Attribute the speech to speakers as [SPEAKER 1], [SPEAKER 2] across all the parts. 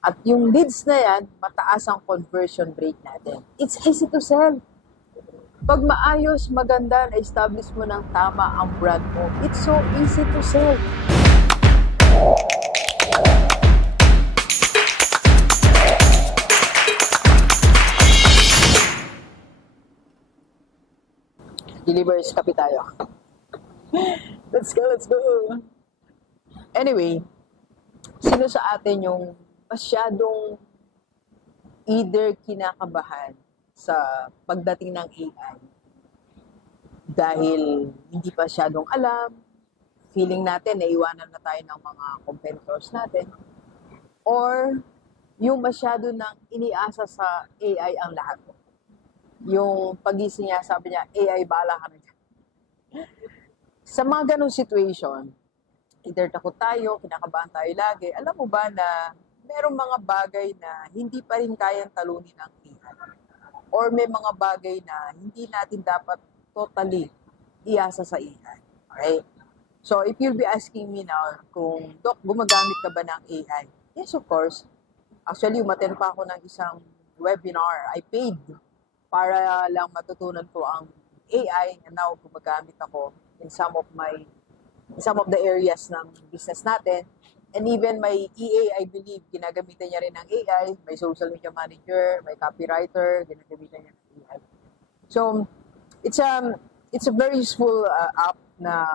[SPEAKER 1] At yung leads na yan, mataas ang conversion rate natin. It's easy to sell. Pag maayos, maganda, na-establish mo ng tama ang brand mo, it's so easy to sell. Delivers kape tayo. let's go, let's go. Anyway, sino sa atin yung masyadong either kinakabahan sa pagdating ng AI dahil hindi pa masyadong alam, feeling natin naiwanan na tayo ng mga competitors natin, or yung masyado nang iniasa sa AI ang lahat. Yung pagising niya, sabi niya, AI, bahala ka na dyan. Sa mga ganong situation, either takot tayo, kinakabahan tayo lagi, alam mo ba na merong mga bagay na hindi pa rin kayang talunin ng AI? Or may mga bagay na hindi natin dapat totally iasa sa AI. Okay? So, if you'll be asking me now kung, Dok, gumagamit ka ba ng AI? Yes, of course. Actually, umaten pa ako ng isang webinar. I paid para lang matutunan ko ang AI and now gumagamit ako in some of my in some of the areas ng business natin. And even my EA, I believe, ginagamitan niya rin ng AI. May social media manager, may copywriter, ginagamitan niya ng AI. So, it's a, it's a very useful uh, app na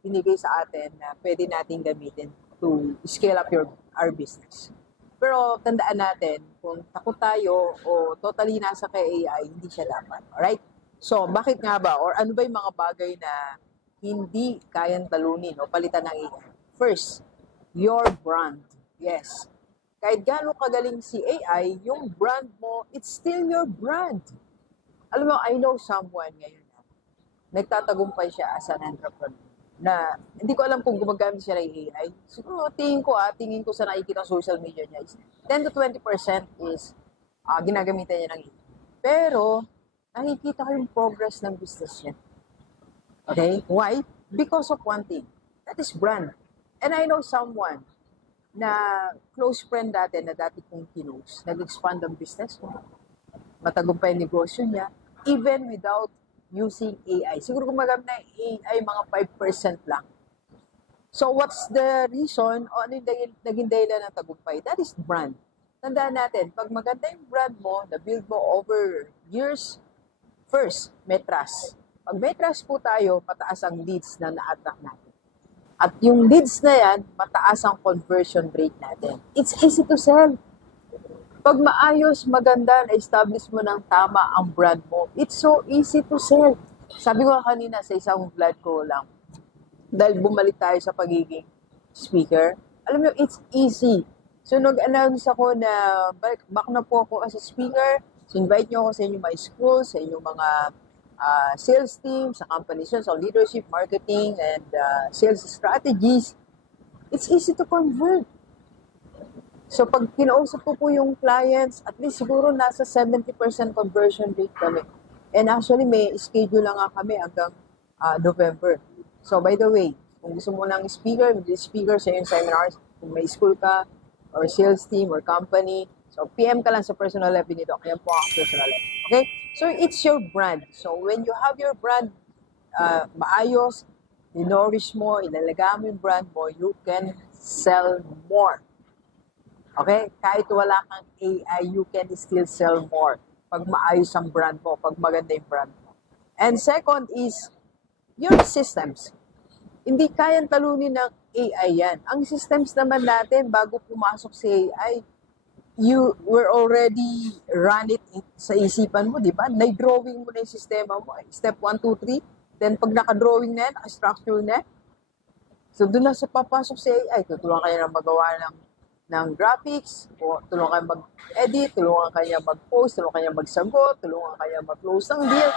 [SPEAKER 1] binigay sa atin na pwede nating gamitin to scale up your our business. Pero tandaan natin, kung takot tayo o totally nasa kay AI, hindi siya dapat. Alright? So, bakit nga ba? Or ano ba yung mga bagay na hindi kayang talunin o palitan ng AI? First, your brand. Yes. Kahit gaano kagaling si AI, yung brand mo, it's still your brand. Alam mo, I know someone ngayon na nagtatagumpay siya as an entrepreneur na hindi ko alam kung gumagamit siya ng AI. Siguro tingin ko ah, tingin ko sa nakikita social media niya is 10 to 20% is ah, ginagamitan niya ng AI. Pero nakikita ko yung progress ng business niya. Okay? Why? Because of one thing. That is brand. And I know someone na close friend dati na dati kong kinose, nag-expand ang business mo. Matagumpay ang negosyo niya, even without using AI. Siguro gumagamit ng AI mga 5% lang. So what's the reason o ano yung dahil- naging dahilan ng tagumpay? That is brand. Tandaan natin, pag maganda yung brand mo, na-build mo over years, first, may trust. Pag may trust po tayo, pataas ang leads na na-attract natin. At yung leads na yan, mataas ang conversion rate natin. It's easy to sell. Pag maayos, maganda, na-establish mo ng tama ang brand mo, it's so easy to sell. Sabi ko kanina sa isang vlog ko lang, dahil bumalik tayo sa pagiging speaker, alam mo, it's easy. So, nag-announce ako na back, back na po ako as a speaker. So, invite nyo ako sa inyong mga schools, sa inyong mga ah, sales team, sa companies yun, so leadership, marketing, and ah, sales strategies. It's easy to convert. So pag kinausap ko po yung clients, at least siguro nasa 70% conversion rate kami. And actually may schedule lang nga kami hanggang ah, November. So by the way, kung gusto mo ng speaker, may speaker sa yung seminars, kung may school ka, or sales team, or company, so PM ka lang sa personal life nito. Kaya po ang personal life. Okay? So it's your brand. So when you have your brand uh, maayos, dinorish mo, ilalaga mo yung brand mo, you can sell more. Okay? Kahit wala kang AI, you can still sell more pag maayos ang brand mo, pag maganda yung brand mo. And second is your systems. Hindi kayang talunin ng AI yan. Ang systems naman natin, bago pumasok si AI, you were already run it sa isipan mo, di ba? Na-drawing mo na yung sistema mo. Step 1, 2, 3. Then pag naka-drawing na yan, naka-structure na So doon na sa papasok sa AI, tutulungan kayo na magawa ng ng graphics, o tulungan kayo mag-edit, tulungan kayo mag-post, tulungan kayo magsagot, tulungan kayo mag-close ng deal.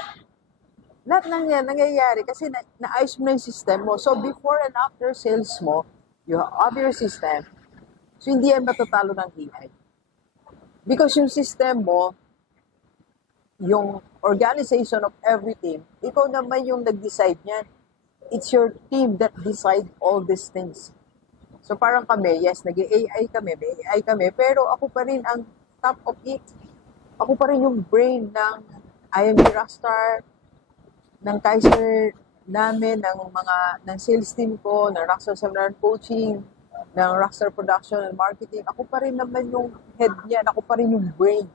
[SPEAKER 1] Lahat ng yan nangyayari kasi na, naayos mo na yung system mo. So before and after sales mo, you have your system. So hindi yan matatalo ng AI. Because yung system mo, yung organization of everything, ikaw naman yung nag-decide niyan. It's your team that decide all these things. So parang kami, yes, nag-AI kami, may AI kami, pero ako pa rin ang top of it. Ako pa rin yung brain ng IMB Rockstar, ng Kaiser namin, ng mga, ng sales team ko, ng Rockstar Seminar Coaching, ng Rockstar Production and Marketing. Ako pa rin naman yung head niyan, ako pa rin yung brain.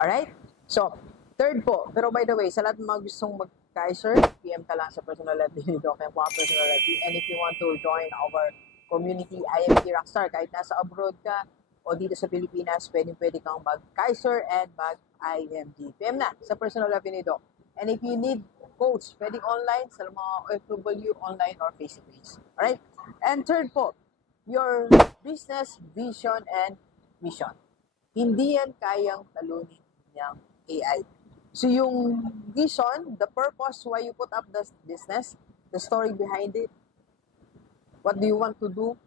[SPEAKER 1] Alright? So, third po, pero by the way, sa lahat mga gustong mag-Kaiser, PM ka lang sa personal level dito, kaya ang personal level. And if you want to join our community IMT Rockstar, kahit nasa abroad ka o dito sa Pilipinas, pwedeng pwede kang mag-Kaiser and mag-IMT. PM na sa personal level nito. And if you need coach, pwedeng online sa mga OFW, online or face-to-face. Alright? And third po, your business vision and mission. Hindi yan kayang talunin ng AI. So yung vision, the purpose why you put up the business, the story behind it, what do you want to do,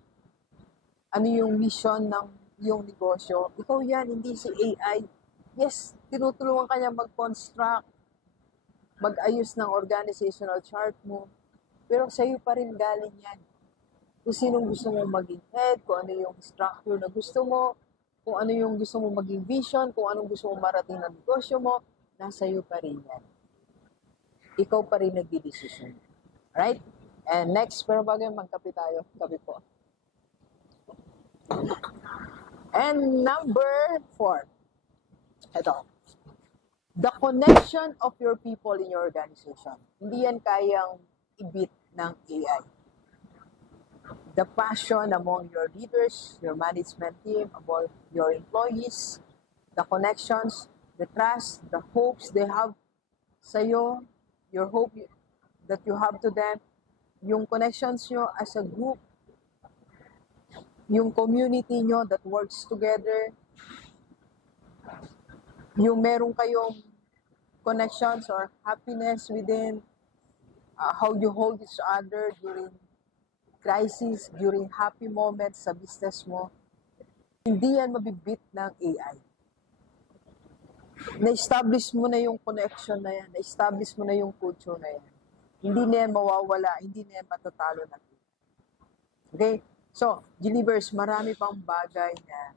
[SPEAKER 1] ano yung mission ng yung negosyo, ikaw yan, hindi si AI. Yes, tinutulungan ka niya mag-construct, mag-ayos ng organizational chart mo, pero sa'yo pa rin galing yan. Kung sinong gusto mo maging head, kung ano yung structure na gusto mo, kung ano yung gusto mo maging vision, kung anong gusto mo marating na negosyo mo, nasa iyo pa rin yan. Ikaw pa rin nagdi-decision. Right? And next, pero bago yung magkape tayo, kape po. And number four, ito, the connection of your people in your organization. Hindi yan kayang ibit ng AI. The passion among your leaders, your management team, among your employees, the connections, the trust, the hopes they have sa'yo, your hope that you have to them, yung connections nyo as a group, yung community nyo that works together, yung meron kayong connections or happiness within uh, how you hold each other during crisis, during happy moments sa business mo, hindi yan mabibit ng AI. Na-establish mo na yung connection na yan, na-establish mo na yung culture na yan. Hindi na yan mawawala, hindi na yan matatalo na. Okay? So, Delivers, marami pang bagay na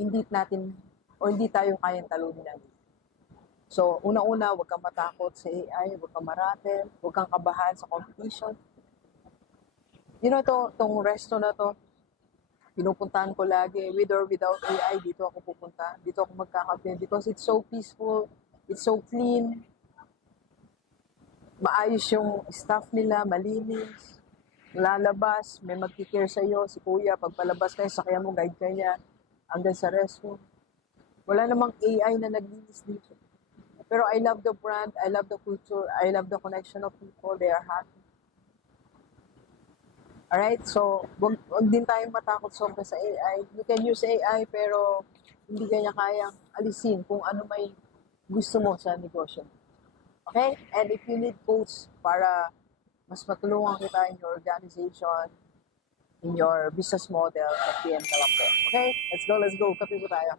[SPEAKER 1] hindi natin o hindi tayo kayang talunin ng So, una-una, huwag kang matakot sa AI, huwag kang marate, huwag kang kabahan sa competition. You know, to, tong resto na to, pinupuntahan ko lagi, with or without AI, dito ako pupunta, dito ako magkakape, because it's so peaceful, it's so clean, maayos yung staff nila, malinis, lalabas, may magkikare sa'yo, si kuya, pagpalabas kayo, sakyan mo, guide ka niya, hanggang sa resto. Wala namang AI na naglinis dito. Pero I love the brand, I love the culture, I love the connection of people, they are happy. Alright, so wag, wag din tayong matakot sobra sa AI. You can use AI pero hindi kanya kayang alisin kung ano may gusto mo sa negosyo. Okay? And if you need coach para mas matulungan kita in your organization, in your business model, PM ka lang po. Okay? Let's go, let's go. Kape po tayo.